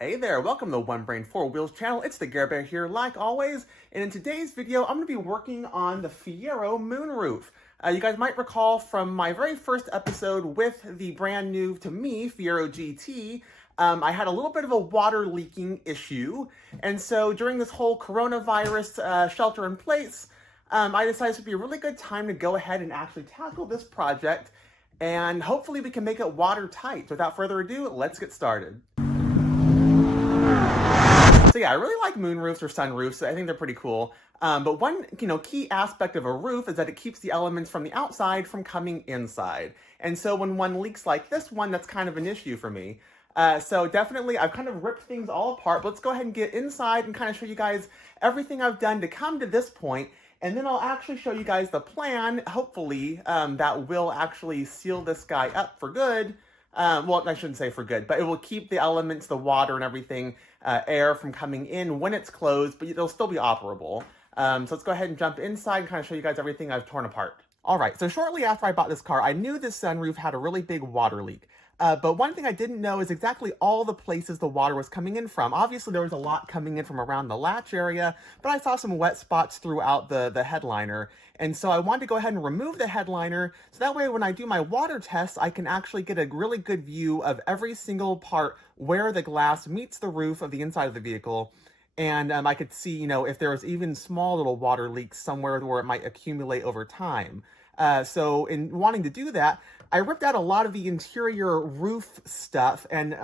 Hey there, welcome to the One Brain Four Wheels channel. It's the Gare Bear here, like always. And in today's video, I'm going to be working on the Fiero moonroof. You guys might recall from my very first episode with the brand new, to me, Fiero GT, I had a little bit of a water leaking issue. And so during this whole coronavirus shelter in place, I decided it would be a really good time to go ahead and actually tackle this project. And hopefully we can make it watertight. So without further ado, let's get started. So yeah, I really like moonroofs or sunroofs. I think they're pretty cool. But one key aspect of a roof is that it keeps the elements from the outside from coming inside. And so when one leaks like this one, that's kind of an issue for me. So definitely, I've kind of ripped things all apart. But let's go ahead and get inside and kind of show you guys everything I've done to come to this point. And then I'll actually show you guys the plan, hopefully, that will actually seal this guy up for good. Well, I shouldn't say for good, but it will keep the elements, the water and everything, air from coming in when it's closed, but it'll still be operable. So let's go ahead and jump inside and kind of show you guys everything I've torn apart. All right, so shortly after I bought this car, I knew this sunroof had a really big water leak. But one thing I didn't know is exactly all the places the water was coming in from. Obviously, there was a lot coming in from around the latch area, but I saw some wet spots throughout the headliner. And so I wanted to go ahead and remove the headliner, so that way when I do my water tests, I can actually get a really good view of every single part where the glass meets the roof of the inside of the vehicle. And I could see, if there was even small little water leaks somewhere where it might accumulate over time. So in wanting to do that, I ripped out a lot of the interior roof stuff, and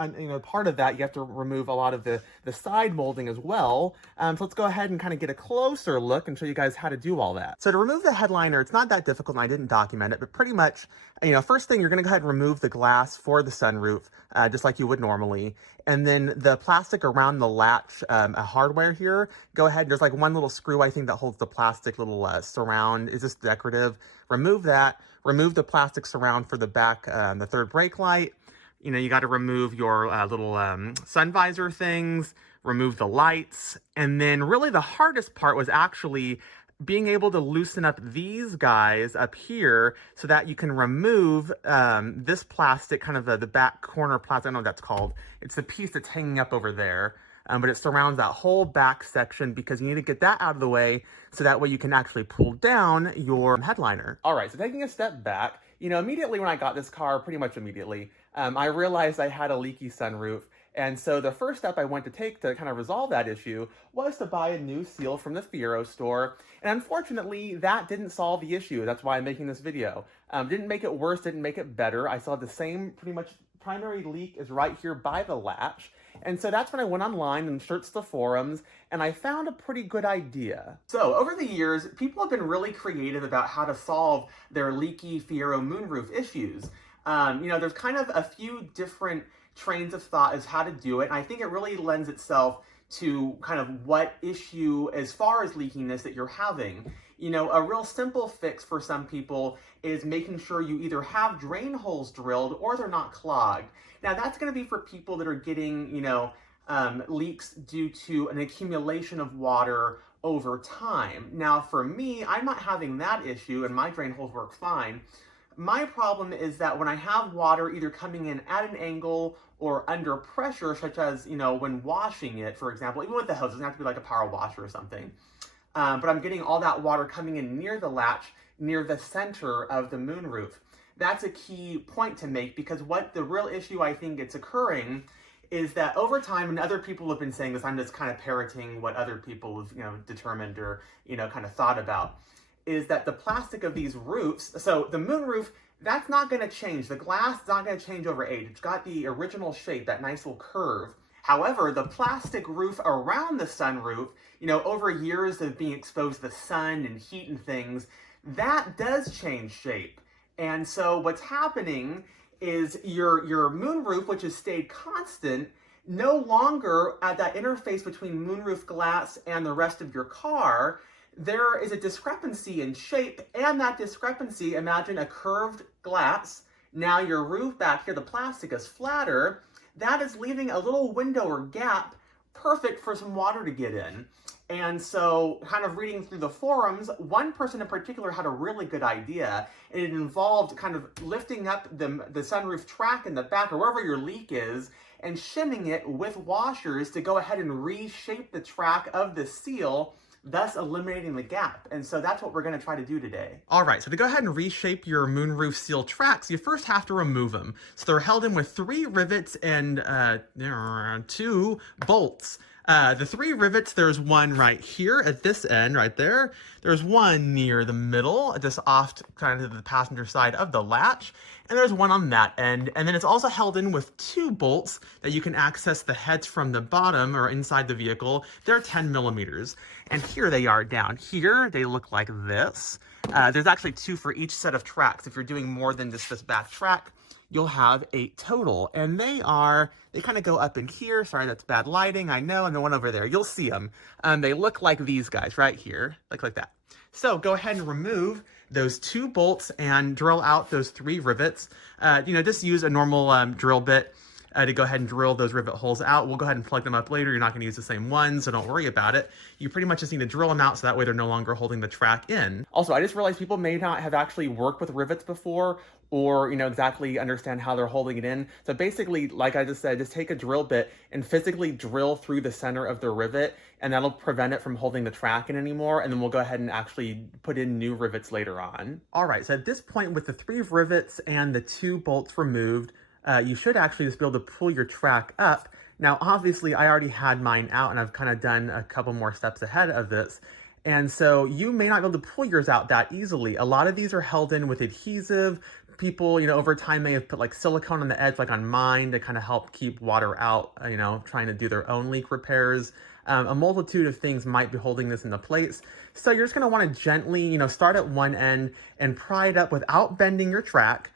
part of that you have to remove a lot of the side molding as well. So let's go ahead and kind of get a closer look and show you guys how to do all that. So to remove the headliner, it's not that difficult, and I didn't document it, but pretty much, first thing, you're going to go ahead and remove the glass for the sunroof, just like you would normally. And then the plastic around the latch hardware here, go ahead, there's like one little screw, I think, that holds the plastic little surround. Is this decorative? Remove that. Remove the plastic surround for the back, the third brake light. You got to remove your little sun visor things, remove the lights. And then really the hardest part was actually being able to loosen up these guys up here so that you can remove this plastic, kind of the back corner plastic. I don't know what that's called. It's the piece that's hanging up over there. But it surrounds that whole back section because you need to get that out of the way so that way you can actually pull down your headliner. All right, so taking a step back, immediately when I got this car, pretty much immediately, I realized I had a leaky sunroof. And so the first step I went to take to kind of resolve that issue was to buy a new seal from the Fiero store. And unfortunately, that didn't solve the issue. That's why I'm making this video. Didn't make it worse, didn't make it better. I saw the same pretty much primary leak is right here by the latch. And so that's when I went online and searched the forums, and I found a pretty good idea. So over the years, people have been really creative about how to solve their leaky Fiero moonroof issues. There's kind of a few different trains of thought as how to do it, and I think it really lends itself to kind of what issue as far as leakiness that you're having. A real simple fix for some people is making sure you either have drain holes drilled or they're not clogged. Now that's going to be for people that are getting, leaks due to an accumulation of water over time. Now for me, I'm not having that issue and my drain holes work fine. My problem is that when I have water either coming in at an angle or under pressure, such as, when washing it, for example, even with the hose, it doesn't have to be like a power washer or something. But I'm getting all that water coming in near the latch, near the center of the moonroof. That's a key point to make because what the real issue I think it's occurring is that over time, and other people have been saying this, I'm just kind of parroting what other people have, determined or, kind of thought about, is that the plastic of these roofs, so the moonroof, that's not going to change. The glass is not going to change over age. It's got the original shape, that nice little curve. However, the plastic roof around the sunroof, over years of being exposed to the sun and heat and things, that does change shape. And so what's happening is your moonroof, which has stayed constant, no longer at that interface between moonroof glass and the rest of your car, there is a discrepancy in shape, and that discrepancy, imagine a curved glass, now your roof back here, the plastic is flatter, that is leaving a little window or gap perfect for some water to get in. And so kind of reading through the forums, one person in particular had a really good idea, and it involved kind of lifting up the sunroof track in the back or wherever your leak is and shimming it with washers to go ahead and reshape the track of the seal, thus eliminating the gap. And so that's what we're going to try to do today. All right, so to go ahead and reshape your moonroof seal tracks, you first have to remove them. So they're held in with 3 rivets and 2 bolts. The 3 rivets, there's one right here at this end, right there. There's one near the middle, just off kind of the passenger side of the latch. And there's one on that end. And then it's also held in with 2 bolts that you can access the heads from the bottom or inside the vehicle. They're 10 millimeters. And here they are down here. They look like this. There's actually 2 for each set of tracks. If you're doing more than just this back track, you'll have 8 total. And they kind of go up in here. Sorry, that's bad lighting, I know. And the one over there, you'll see them. They look like these guys right here, like that. So go ahead and remove those 2 bolts and drill out those 3 rivets. Just use a normal drill bit to go ahead and drill those rivet holes out. We'll go ahead and plug them up later. You're not going to use the same ones, so don't worry about it. You pretty much just need to drill them out so that way they're no longer holding the track in. Also, I just realized people may not have actually worked with rivets before or, exactly understand how they're holding it in. So basically, like I just said, just take a drill bit and physically drill through the center of the rivet, and that'll prevent it from holding the track in anymore. And then we'll go ahead and actually put in new rivets later on. All right, so at this point with the 3 rivets and the 2 bolts removed, you should actually just be able to pull your track up. Now, obviously, I already had mine out, and I've kind of done a couple more steps ahead of this. And so you may not be able to pull yours out that easily. A lot of these are held in with adhesive. People, over time may have put like silicone on the edge, like on mine, to kind of help keep water out, trying to do their own leak repairs. A multitude of things might be holding this into place. So you're just going to want to gently, start at one end and pry it up without bending your track.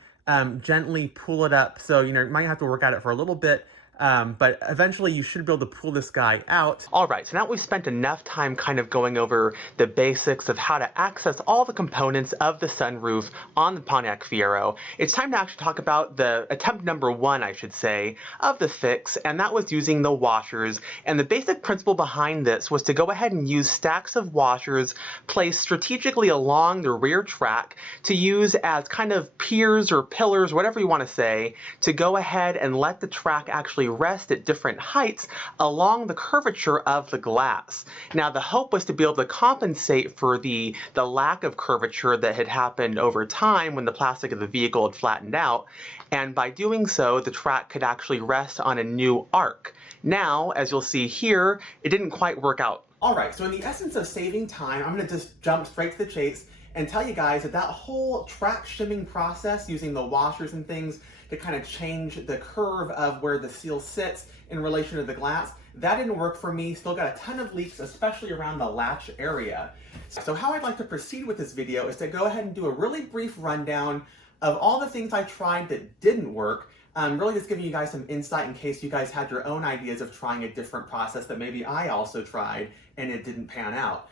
Gently pull it up. So, you might have to work at it for a little bit, but eventually you should be able to pull this guy out. All right, so now we've spent enough time kind of going over the basics of how to access all the components of the sunroof on the Pontiac Fiero. It's time to actually talk about the attempt number 1, I should say, of the fix, and that was using the washers. And the basic principle behind this was to go ahead and use stacks of washers placed strategically along the rear track to use as kind of piers or pillars, whatever you want to say, to go ahead and let the track actually rest at different heights along the curvature of the glass. Now, the hope was to be able to compensate for the lack of curvature that had happened over time when the plastic of the vehicle had flattened out, and by doing so, the track could actually rest on a new arc. Now, as you'll see here, it didn't quite work out. All right, so in the essence of saving time, I'm going to just jump straight to the chase and tell you guys that whole track shimming process using the washers and things to kind of change the curve of where the seal sits in relation to the glass, that didn't work for me. Still got a ton of leaks, especially around the latch area. So how I'd like to proceed with this video is to go ahead and do a really brief rundown of all the things I tried that didn't work. Really just giving you guys some insight in case you guys had your own ideas of trying a different process that maybe I also tried and it didn't pan out.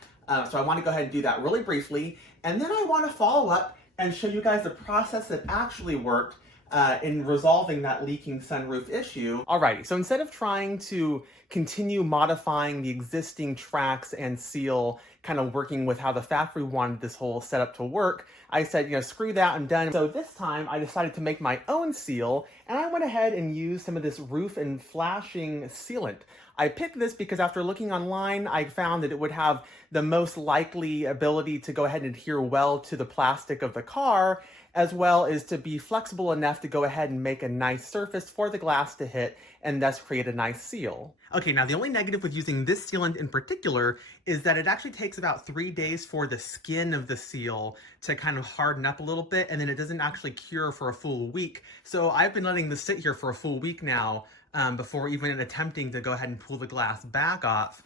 So I want to go ahead and do that really briefly, and then I want to follow up and show you guys the process that actually worked in resolving that leaking sunroof issue. Alrighty, so instead of trying to continue modifying the existing tracks and seal, kind of working with how the factory wanted this whole setup to work, I said, screw that, I'm done. So this time I decided to make my own seal, and I went ahead and used some of this roof and flashing sealant. I picked this because after looking online, I found that it would have the most likely ability to go ahead and adhere well to the plastic of the car, as well as to be flexible enough to go ahead and make a nice surface for the glass to hit and thus create a nice seal. Okay, now the only negative with using this sealant in particular is that it actually takes about 3 days for the skin of the seal to kind of harden up a little bit, and then it doesn't actually cure for a full week. So I've been letting this sit here for a full week now before even attempting to go ahead and pull the glass back off,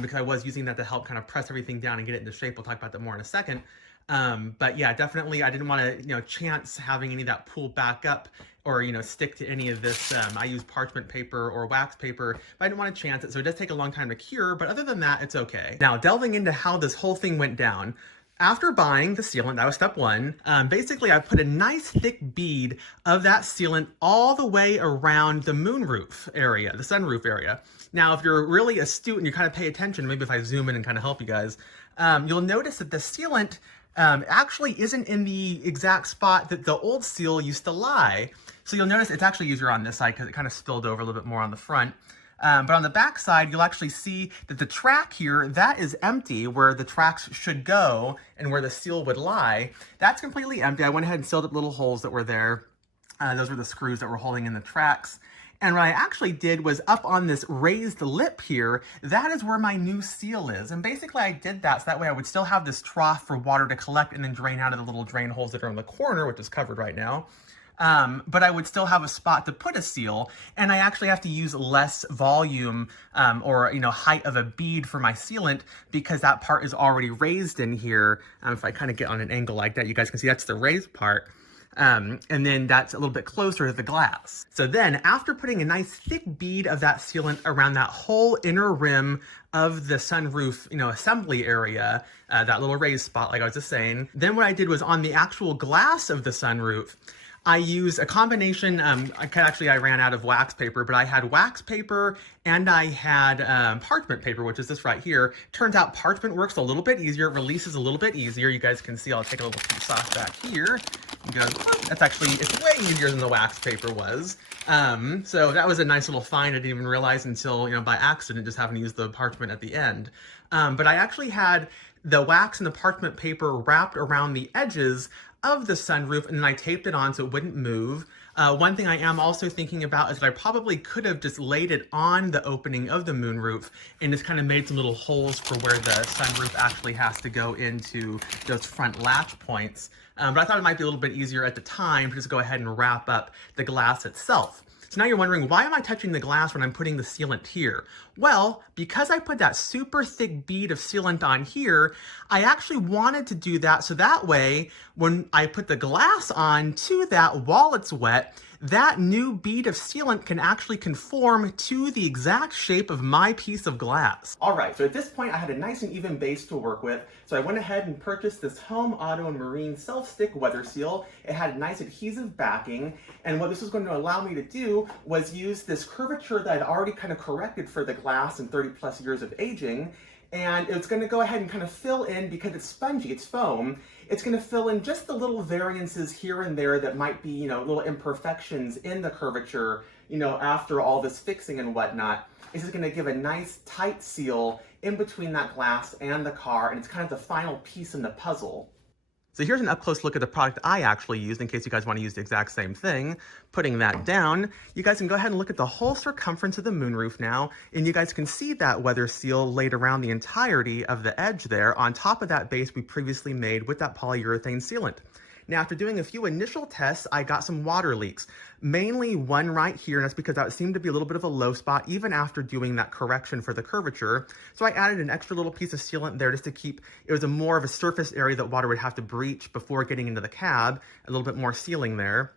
because I was using that to help kind of press everything down and get it into shape. We'll talk about that more in a second. But yeah, definitely I didn't want to, chance having any of that pull back up or, stick to any of this. I use parchment paper or wax paper, but I didn't want to chance it. So it does take a long time to cure, but other than that, it's okay. Now, delving into how this whole thing went down. After buying the sealant, that was step 1, basically I put a nice thick bead of that sealant all the way around the moonroof area, the sunroof area. Now, if you're really astute and you kind of pay attention, maybe if I zoom in and kind of help you guys, you'll notice that the sealant actually isn't in the exact spot that the old seal used to lie. So you'll notice it's actually easier on this side because it kind of spilled over a little bit more on the front. But on the back side, you'll actually see that the track here, that is empty where the tracks should go and where the seal would lie. That's completely empty. I went ahead and sealed up little holes that were there. Those were the screws that were holding in the tracks. And what I actually did was up on this raised lip here, that is where my new seal is. And basically I did that so that way I would still have this trough for water to collect and then drain out of the little drain holes that are in the corner, which is covered right now. But I would still have a spot to put a seal, and I actually have to use less volume or height of a bead for my sealant because that part is already raised in here. If I kind of get on an angle like that, you guys can see that's the raised part. And then that's a little bit closer to the glass. So then after putting a nice thick bead of that sealant around that whole inner rim of the sunroof, assembly area, that little raised spot, like I was just saying, then what I did was on the actual glass of the sunroof, I used a combination, I ran out of wax paper, but I had wax paper and I had parchment paper, which is this right here. Turns out parchment works a little bit easier, releases a little bit easier. You guys can see, I'll take a little piece off back here. And go, it's way easier than the wax paper was. So that was a nice little find. I didn't even realize until, by accident, just having to use the parchment at the end. But I actually had the wax and the parchment paper wrapped around the edges of the sunroof, and then I taped it on so it wouldn't move. One thing I am also thinking about is that I probably could have just laid it on the opening of the moonroof and just kind of made some little holes for where the sunroof actually has to go into those front latch points. But I thought it might be a little bit easier at the time to just go ahead and wrap up the glass itself. So now you're wondering, why am I touching the glass when I'm putting the sealant here? Well, because I put that super thick bead of sealant on here, I actually wanted to do that so that way, when I put the glass on to that while it's wet, that new bead of sealant can actually conform to the exact shape of my piece of glass. All right, so at this point I had a nice and even base to work with, so I went ahead and purchased this Home Auto and Marine Self-Stick Weather Seal. It had a nice adhesive backing, and what this was going to allow me to do was use this curvature that I'd already kind of corrected for the glass in 30 plus years of aging, and it's going to go ahead and kind of fill in, because it's spongy, it's foam, it's going to fill in just the little variances here and there that might be, little imperfections in the curvature, after all this fixing and whatnot. This is going to give a nice tight seal in between that glass and the car, and it's kind of the final piece in the puzzle. So here's an up-close look at the product I actually used in case you guys want to use the exact same thing. Putting that down, you guys can go ahead and look at the whole circumference of the moonroof now, and you guys can see that weather seal laid around the entirety of the edge there on top of that base we previously made with that polyurethane sealant. Now, after doing a few initial tests, I got some water leaks, mainly one right here, and that's because that seemed to be a little bit of a low spot even after doing that correction for the curvature. So I added an extra little piece of sealant there just to keep, it was more of a surface area that water would have to breach before getting into the cab, a little bit more sealing there.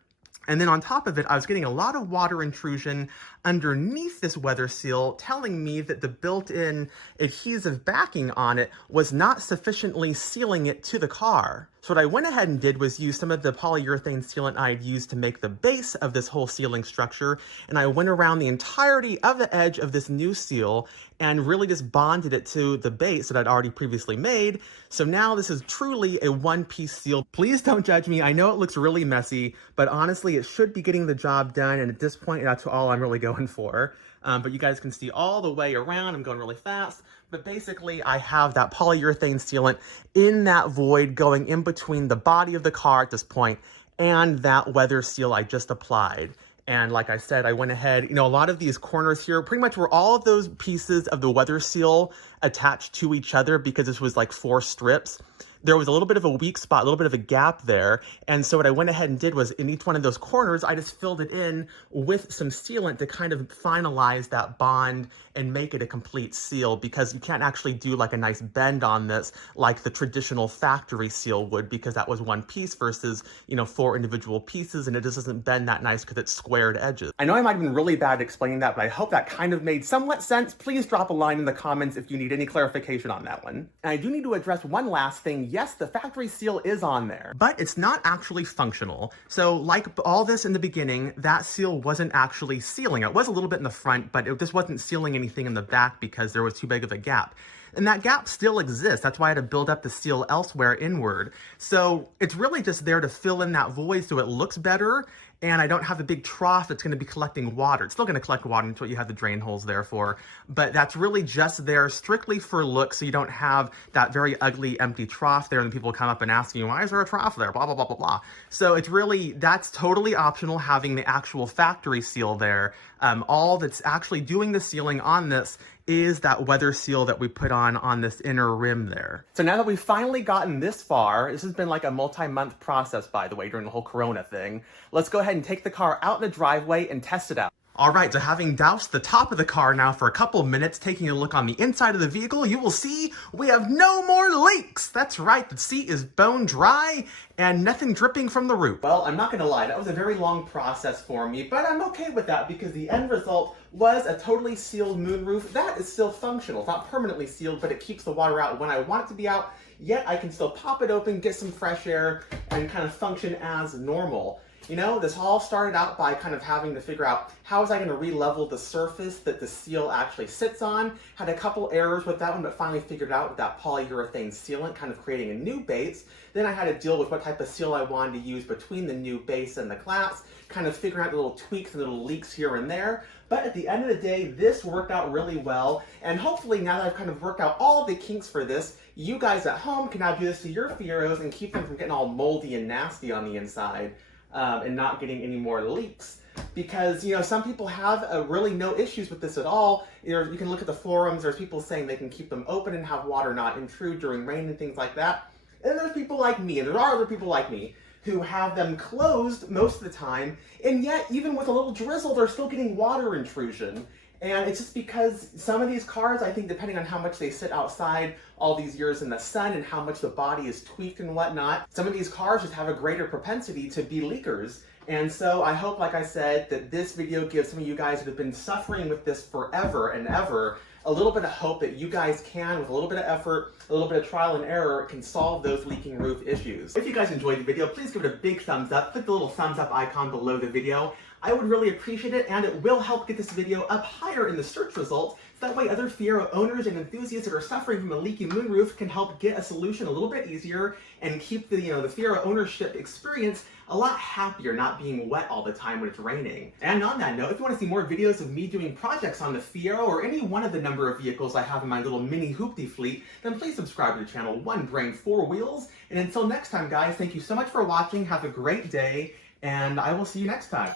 And then on top of it, I was getting a lot of water intrusion underneath this weather seal, telling me that the built-in adhesive backing on it was not sufficiently sealing it to the car. So what I went ahead and did was use some of the polyurethane sealant I had used to make the base of this whole sealing structure, and I went around the entirety of the edge of this new seal and really just bonded it to the base that I'd already previously made. So now this is truly a one-piece seal. Please don't judge me. I know it looks really messy, but honestly, it should be getting the job done, and at this point, that's all I'm really going for. But you guys can see all the way around. I'm going really fast. But basically, I have that polyurethane sealant in that void going in between the body of the car at this point and that weather seal I just applied. And like I said, I went ahead, a lot of these corners here, pretty much were all of those pieces of the weather seal attached to each other because this was like 4 strips. There was a little bit of a weak spot, a little bit of a gap there. And so what I went ahead and did was in each one of those corners, I just filled it in with some sealant to kind of finalize that bond and make it a complete seal, because you can't actually do like a nice bend on this like the traditional factory seal would, because that was one piece versus, 4 individual pieces, and it just doesn't bend that nice because it's squared edges. I know I might have been really bad at explaining that, but I hope that kind of made somewhat sense. Please drop a line in the comments if you need any clarification on that one. And I do need to address one last thing. Yes, the factory seal is on there, but it's not actually functional. So like all this in the beginning, that seal wasn't actually sealing. It was a little bit in the front, but it just wasn't sealing anything in the back because there was too big of a gap. And that gap still exists. That's why I had to build up the seal elsewhere inward. So it's really just there to fill in that void so it looks better and I don't have a big trough that's going to be collecting water. It's still going to collect water, and that's what you have the drain holes there for, but that's really just there strictly for look, so you don't have that very ugly empty trough there, and people come up and ask you, why is there a trough there, blah, blah, blah, blah, blah. So it's really, that's totally optional, having the actual factory seal there. All that's actually doing the sealing on this is that weather seal that we put on this inner rim there. So now that we've finally gotten this far, this has been like a multi-month process, by the way, during the whole Corona thing. Let's go ahead and take the car out in the driveway and test it out. All right, so having doused the top of the car now for a couple of minutes, taking a look on the inside of the vehicle, you will see we have no more leaks. That's right, the seat is bone dry and nothing dripping from the roof. Well, I'm not gonna lie, that was a very long process for me, but I'm okay with that because the end result was a totally sealed moonroof. That is still functional. It's not permanently sealed, but it keeps the water out when I want it to be out, yet I can still pop it open, get some fresh air, and kind of function as normal. You know, this all started out by kind of having to figure out how was I going to re-level the surface that the seal actually sits on. Had a couple errors with that one, but finally figured out with that polyurethane sealant, kind of creating a new base. Then I had to deal with what type of seal I wanted to use between the new base and the glass, kind of figuring out the little tweaks and little leaks here and there. But at the end of the day, this worked out really well. And hopefully now that I've kind of worked out all the kinks for this, you guys at home can now do this to your Fieros and keep them from getting all moldy and nasty on the inside. And not getting any more leaks, because you know some people have really no issues with this at all. You can look at the forums. There's people saying they can keep them open and have water not intrude during rain and things like that. And there's people like me, and there are other people like me who have them closed most of the time, and yet even with a little drizzle, they're still getting water intrusion. And it's just because some of these cars, I think, depending on how much they sit outside all these years in the sun and how much the body is tweaked and whatnot, some of these cars just have a greater propensity to be leakers. And so I hope, like I said, that this video gives some of you guys that have been suffering with this forever and ever a little bit of hope that you guys can, with a little bit of effort, a little bit of trial and error, can solve those leaking roof issues. If you guys enjoyed the video, please give it a big thumbs up. Click the little thumbs up icon below the video. I would really appreciate it, and it will help get this video up higher in the search results. So that way other Fiero owners and enthusiasts that are suffering from a leaky moonroof can help get a solution a little bit easier and keep the the Fiero ownership experience a lot happier, not being wet all the time when it's raining. And on that note, if you want to see more videos of me doing projects on the Fiero or any one of the number of vehicles I have in my little mini hoopty fleet, then please subscribe to the channel One Brain, Four Wheels. And until next time, guys, thank you so much for watching. Have a great day, and I will see you next time.